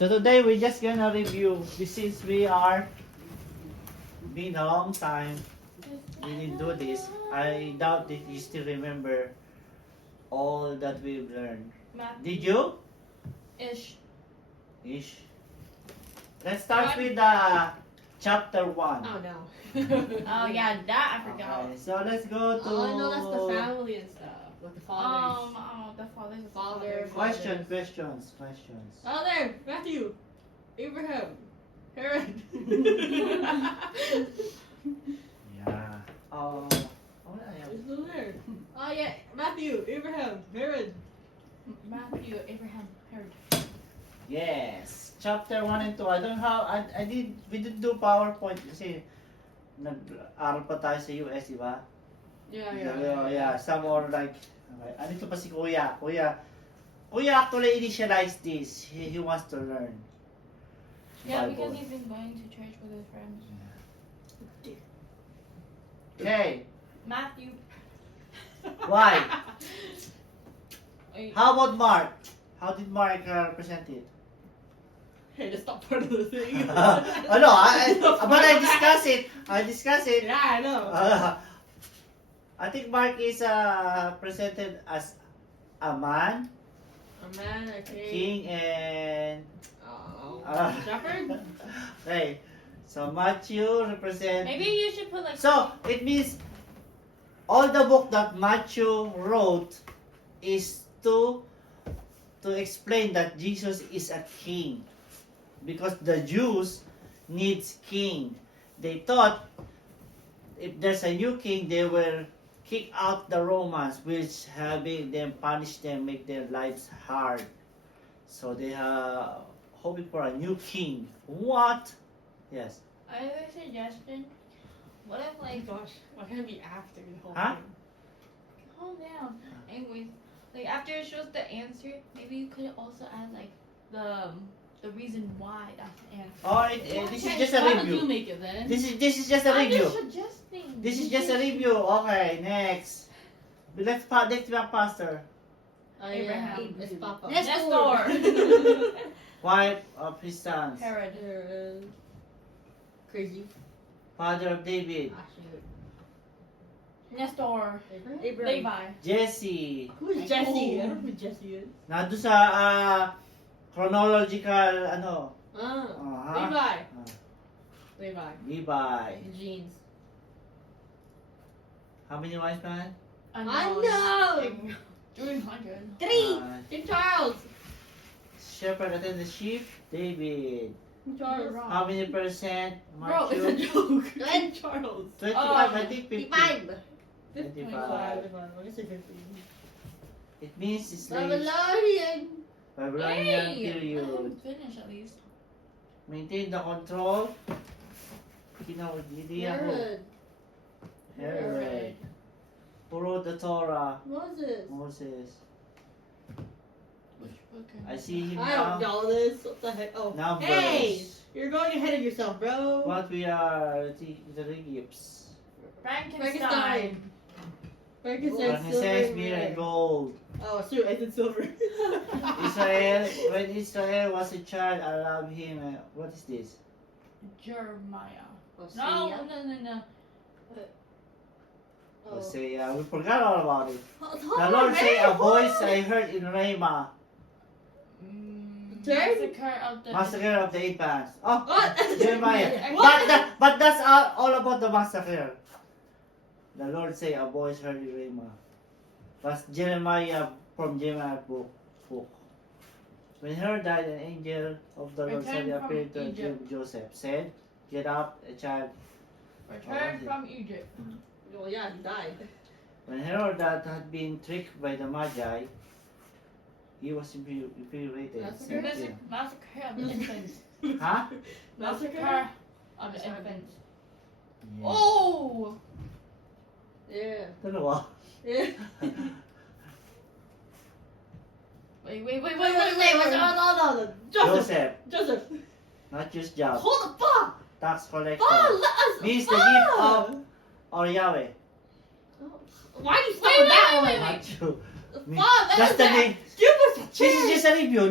So today we're just gonna review. This is we are been a long time. We didn't do this. I doubt that you still remember all that we've learned. Did you? Ish. Ish. Let's start with chapter 1. Oh no. Oh yeah, that I forgot. Okay, so let's go to Oh, I know that's the family and stuff. With the fathers. The father's Father. questions. Father, Matthew, Abraham, Herod. Yeah. Oh, It's still there. Oh yeah, Matthew, Abraham, Herod. Matthew, Abraham, Herod. yes. Chapter 1 and 2. I don't know how we didn't do PowerPoint kasi nag-aral pa tayo sa US, di ba? Yeah. Some more like, okay. Andito pa si Kuya. Kuya actually initialized this. He wants to learn. Yeah, Bible. because he's been going to church with his friends. Okay. Matthew. Why? Wait, How about Mark? How did Mark present it? Hey, that's not part of the thing. No, but I discuss it. Yeah, I know. I think Mark is presented as a man, A man, a king. king, and Shepherd? okay. So Matthew represent. maybe you should put like. So it means all the book that Matthew wrote is to explain that Jesus is a king, because the Jews needs king. They thought if there's a new king, they will kick out the Romans, which having them punish them, make their lives hard. So they are hoping for a new king. What? Yes. I have a suggestion. What if Oh my like gosh, why can't it be after the whole Huh? thing? calm down. Anyways, like after it shows the answer, maybe you could also add like the reason why that's the answer. Oh, this is just a Why don't you review. make it then? This is just a I'm review. just suggesting. This is just a review. Okay, next. Let's back pastor. Oh, Abraham. Yeah. It's Papa. Nestor. Wife of his sons. Herod. Crazy. Father of David. Ah, shoot. Nestor. Abraham. Levi. Jesse. Who's Jesse? I don't know who Jesse is. Nandun sa chronological ano. Ah. Ha? Levi. Ah, Levi. Levi. The jeans. How many wives man? Unknown. 300. King Charles. Shepherd attend the sheep. David. King Charles. Wrong. How many percent? Bro, it's a Matthew? joke. King Charles. 25, I think 50. 55. 25. I'm gonna say 50. It means it's like Babylonian. Babylonian Hey! Let period. him finish at least. Maintain the control. Herod. Herod. Who wrote the Torah? Moses. Moses. Which book? I see him I don't now. know this. What the heck? Oh. Numbers. Hey! You're going ahead of yourself, bro. What we are the Egypts. Frankenstein. Frankincense, silver, Frankincense, myrrh, and gold. Oh, shoot, I said silver. Israel, when Israel was a child, I love him. What is this? Jeremiah. Hosea. No. Oh. Hosea. We forgot all about it. Hold The on, Lord say, man, a voice hold on. I heard in Ramah, Turn? Massacre of the. massacre of the advance. Oh, What? Jeremiah. What? But that's all about the massacre. The Lord say, a voice heard in Ramah. That's Jeremiah from Jeremiah book. When Herod died, an angel of the Lord Return suddenly from appeared to Egypt. Joseph, said, "Get up, a child." Return from Egypt. Well, yeah, he died. When Herod had been tricked by the Magi, he was infuriated. Massacre? Massacre of the infants. Huh? Massacre of the infants. Yeah. Oh! Yeah. Dalawa. Yeah. Wait. No. Joseph. Joseph, not just job. Hold the fuck. Tax collector. Fuck. Let us. Means the fuck. gift of or Yahweh. Why do you stop Wait, that wait, one? Not you. Fuck. Just the name. Give us a This is chance. just a review.